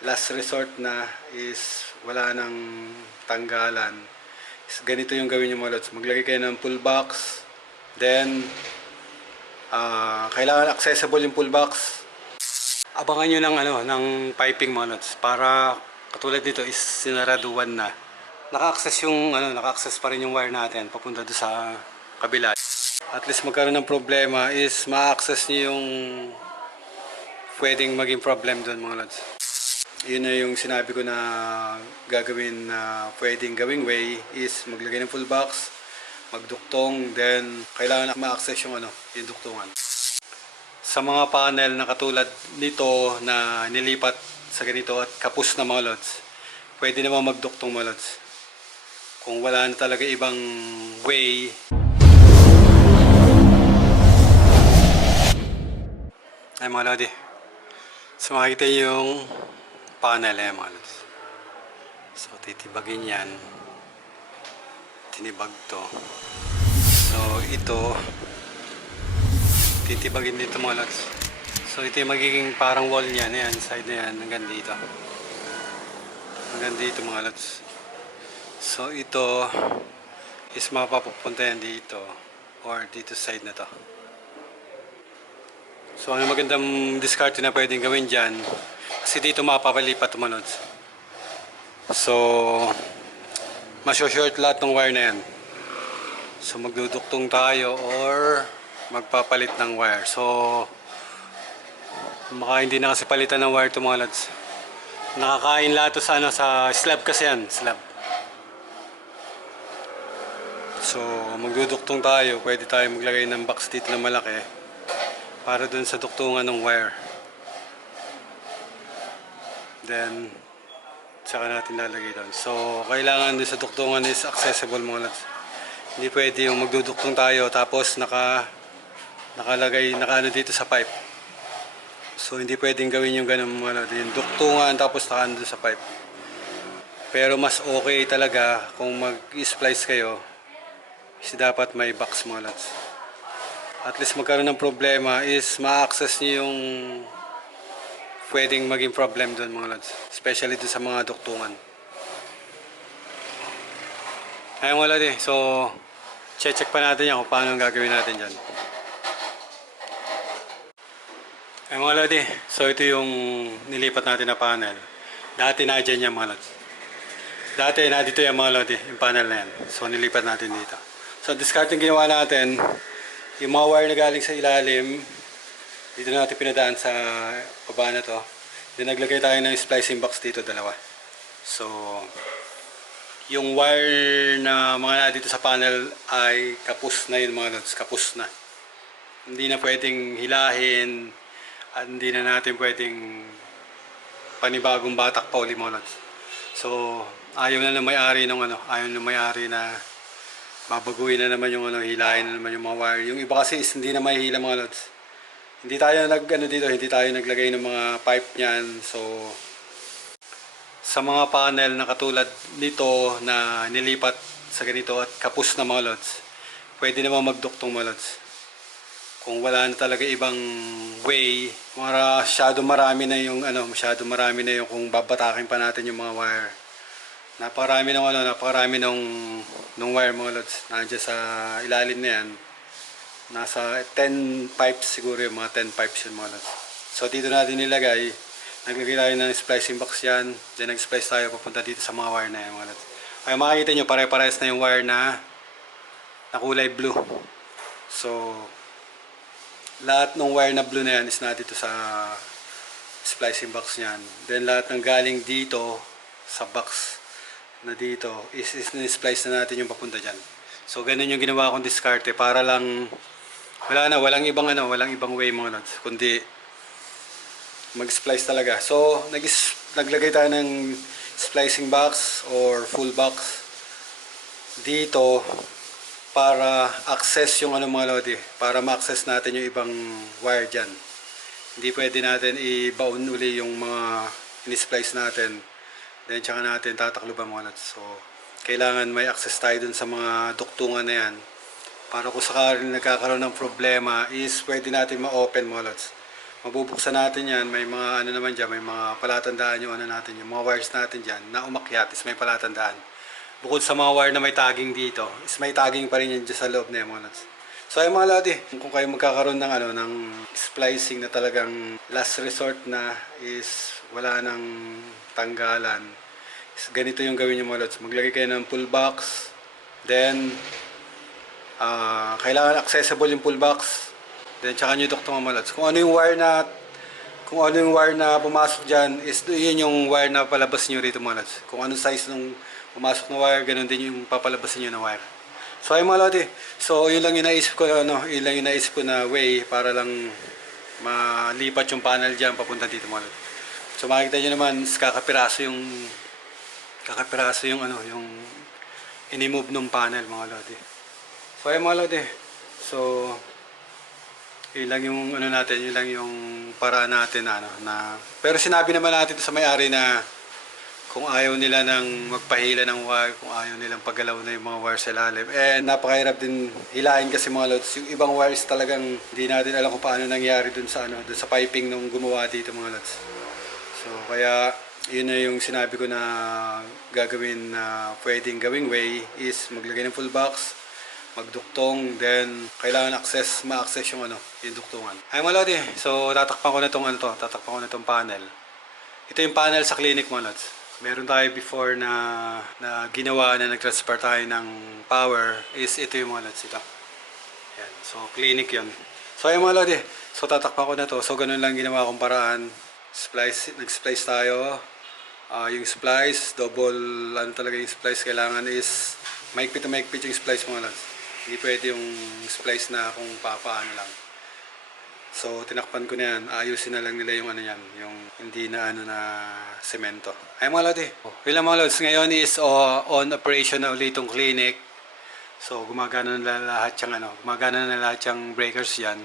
last resort na is wala nang tanggalan. Is ganito yung gawin nyo mga lods. Maglagay kayo ng pull box. Then, ah, kailangan accessible yung pull box. Abangan nyo ng, ano, ng piping mga lods. Para katulad dito is sinaraduan na. Naka-access yung, ano, naka-access pa rin yung wire natin papunta doon sa kabila. At least magkaroon ng problema is ma-access nyo yung pwedeng maging problem doon mga lods. Yun na yung sinabi ko na gagawin na pwedeng gawing way is maglagay ng full box, magduktong, then kailangan na ma-access yung ano, yung duktungan. Sa mga panel na katulad nito na nilipat sa ganito at kapus na mga lods, pwede naman magduktong mga lods. Kung wala na talaga ibang way, ay mga lodi. So makikita yung panel eh mga. So titibagin yan. Tinibag to. So ito titibagin dito mga. So ito yung magiging parang wall niyan. Ayan, side na yan. Hanggang dito. Hanggang dito mga lods. So ito is mapapupunta yan dito or dito side na to. So ang magandang discard na pwedeng gawin dyan kasi dito mapapalipat lods. So masyo-short lahat ng wire na yan. So magduduktong tayo or magpapalit ng wire. So maka hindi na kasi palitan ng wire to mga lods. Nakakain lahat sa ano sa slab kasi yan, slab. So magduduktong tayo, pwede tayo maglagay ng box dito na malaki para dun sa duktungan ng wire. Then saka natin lalagay doon. So kailangan dun sa duktungan is accessible mga lods. Hindi pwede yung magduduktong tayo tapos naka nakalagay nakaano dito sa pipe. So hindi pwedeng gawin yung ganun mga lods. Yung duktungan tapos nakaano dun sa pipe. Pero mas okay talaga kung mag-splice kayo is dapat may box mga lods. At least magkaroon ng problema is ma-access niyo yung pwedeng maging problem doon mga lods. Especially doon sa mga duktungan. Ayun lods eh. So, check pa natin yan kung paano gagawin natin dyan. Ayun mga lods. So, ito yung nilipat natin na panel. Dati na dyan yan mga lods. Dati na dito yung mga lods yung panel na yan. So, nilipat natin dito. So, discard yung ginawa natin. Yung mga wire na galing sa ilalim, dito natin pinadaan sa baba na to. Then naglagay tayo ng splicing box dito, dalawa. So, yung wire na mga na dito sa panel ay kapus na yun mga lods, kapus na. Hindi na pwedeng hilahin at hindi na natin pwedeng panibagong batak pa uli mga lods. So, ayaw na ng may-ari ng ano, ayaw na may-ari na babaguhin na naman yung ano, hilahin na naman yung mga wire. Yung iba kasi is hindi na mahihila mga lods. Hindi tayo nag ano dito, hindi tayo naglagay ng mga pipe niyan. So sa mga panel na katulad nito na nilipat sa ganito at kapus na mga lods, pwede naman magduktong mga lods. Kung wala na talaga ibang way, masyado marami na yung ano, masyado marami na yung kung babatakin pa natin yung mga wire. Napakarami ng ano, napakarami ng ng wire mga lods. Nandiyan sa ilalim na yan. Nasa 10 pipes siguro yung mga 10 pipes yung mga lods. So dito natin nilagay. Naglagay tayo ng splicing box yan. Then nag-splice tayo papunta dito sa mga wire na yan mga lods. Kaya makikita nyo pare-pares na yung wire na na kulay blue. So lahat ng wire na blue na yan is na dito sa splicing box niyan. Then lahat ng galing dito sa box na dito is, is splice na natin yung papunta dyan. So ganun yung ginawa kong diskarte para lang wala na, walang ibang ano, walang ibang way mga lods, kundi mag-splice talaga. So nag naglagay tayo ng splicing box or full box dito para access yung ano mga lodi, para ma-access natin yung ibang wire dyan. Hindi pwede natin i-bound uli yung mga in-splice natin. Then tsaka natin tatakluban mga lods. So, kailangan may access tayo dun sa mga duktungan na yan. Para kung sakaling nagkakaroon ng problema is pwede natin ma-open mga lods. mabubuksan natin yan, may mga ano naman dyan, may mga palatandaan yung ano natin, yung mga wires natin dyan, na umakyat is may palatandaan. Bukod sa mga wire na may tagging dito, is may tagging pa rin yan dyan sa loob na yung mga lods. So ay mga lodi, kung kayo magkakaroon ng ano ng splicing na talagang last resort na is wala nang tanggalan. Is ganito yung gawin niyo mga lods. Maglagay kayo ng pull box. Then ah kailangan accessible yung pull box. Then tsaka nyo duktong mga lods. Kung ano yung wire na kung ano yung wire na pumasok dyan is yun yung wire na palabas nyo rito mga lods. Kung ano size nung pumasok na wire, ganun din yung papalabasin nyo na wire. So ay mga lodi, so yun lang yung naisip ko, ano, yun lang yung naisip ko na way para lang malipat yung panel dyan papunta dito mga lodi. So makikita nyo naman, kakapiraso yung kakapiraso yung ano, yung inimove ng panel mga lodi. So ay mga lodi, so yun lang yung ano natin, yun lang yung paraan natin na, ano, na pero sinabi naman natin sa may-ari na kung ayaw nila ng magpahila ng wire, kung ayaw nilang paggalaw na yung mga wire sa ilalim. Eh, napakahirap din hilahin kasi mga loads. Yung ibang wires talagang hindi natin alam kung paano nangyari dun sa, ano, dun sa piping nung gumawa dito mga loads. So, kaya yun na yung sinabi ko na gagawin na pwedeng gawing way is maglagay ng full box, magduktong, then kailangan access, ma-access yung ano, yung duktungan. Ay mga lodi, so tatakpan ko na tong ano to, tatakpan ko na tong panel. Ito yung panel sa clinic mga lods. Meron tayo before na, na ginawa na nag-transfer tayo ng power is ito yung mga lods ito. Yan. So clinic yun. So ayun mga lodi. So tatakpan ko na to. So ganun lang ginawa kong paraan. Splice, nag-splice tayo. Ah, yung splice, double, ano talaga yung splice kailangan is maigpit na maigpit yung splice mga lods. Hindi pwede yung splice na kung papaano lang. So, tinakpan ko na yan. Ayusin na lang nila yung ano yan, yung hindi na ano na semento. Ay mga lodi. Yun lang mga lods. Ngayon is uh, on operation na ulit itong clinic. So, gumagana na lahat yung ano, gumagana na lahat yung breakers yan.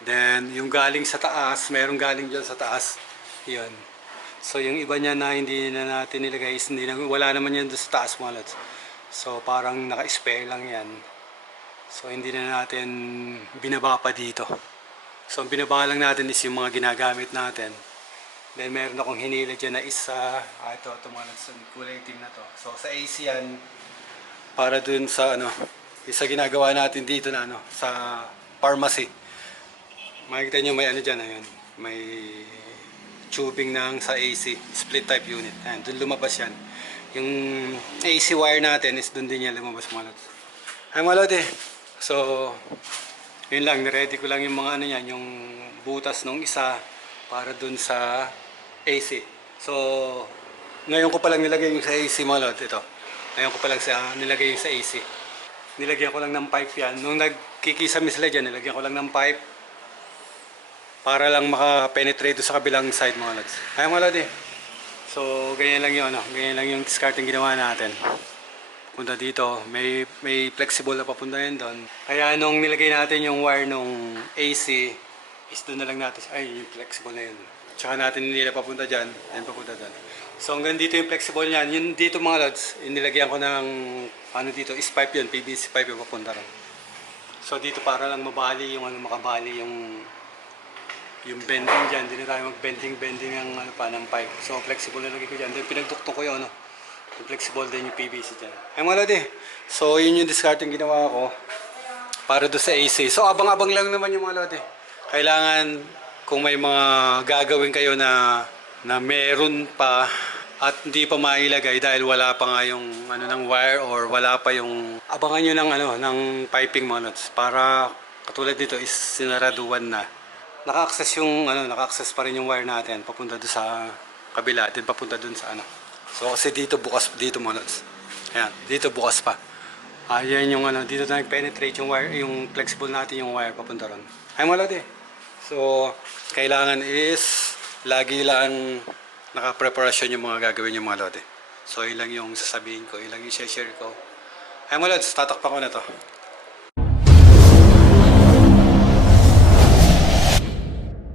Then, yung galing sa taas, merong galing dyan sa taas. Yun. So, yung iba niya na hindi na natin nilagay is hindi na, wala naman yan sa taas mga lods. So, parang naka-spare lang yan. So, hindi na natin binaba pa dito. So, ang binaba lang natin is yung mga ginagamit natin. Then, meron akong hinila dyan na isa. Ah, ito, ito mga kulay itim na to. So, sa AC yan, para dun sa ano, isa ginagawa natin dito na ano, sa pharmacy. Makikita nyo may ano dyan, ayun, may tubing ng sa AC, split type unit. Ayan, dun lumabas yan. Yung AC wire natin is dun din yan lumabas mga lods. Ay mga lodi, so yun lang, ready ko lang yung mga ano yan, yung butas nung isa para dun sa AC. So, ngayon ko palang nilagay yung sa AC mga lod, ito. Ngayon ko palang sa, nilagay yung sa AC. Nilagyan ko lang ng pipe yan. Nung nagkikisami sila dyan, nilagyan ko lang ng pipe para lang maka-penetrate sa kabilang side mga lods. Ay mga lodi. So, ganyan lang yun, ano? ganyan lang yung discarding ginawa natin. Punta dito, may may flexible na papunta yun doon. Kaya nung nilagay natin yung wire nung AC, is doon na lang natin, ay yung flexible na yun. Tsaka natin nila papunta dyan, and papunta doon. So hanggang dito yung flexible niyan. Yun dito mga lods, inilagyan ko ng ano dito, is pipe yun, PVC pipe yung papunta ron. So dito para lang mabali yung ano, makabali yung yung bending dyan, hindi na tayo mag-bending-bending ng ano pa, ng pipe. So, flexible na lagay ko dyan. Then, pinagdukto ko yung ano, flexible din yung PVC dyan. Ay mga lodi, so yun yung discarding ginawa ko para do sa AC. So, abang-abang lang naman yung mga lodi. Kailangan, kung may mga gagawin kayo na na meron pa at hindi pa mailagay dahil wala pa nga yung ano ng wire or wala pa yung abangan nyo ng ano ng piping mga lods para katulad dito is sinaraduan na naka-access yung ano, naka-access pa rin yung wire natin papunta doon sa kabila, din papunta doon sa ano. So kasi dito bukas dito lods. Ayan, dito bukas pa. Ayan yung ano, dito na nag-penetrate yung wire, yung flexible natin yung wire papunta ron. Ay lodi. So, kailangan is lagi lang naka-preparasyon yung mga gagawin yung mga lodi. So, yun lang yung sasabihin ko, yun lang yung share ko. Ay mga lods, tatakpan ko na to.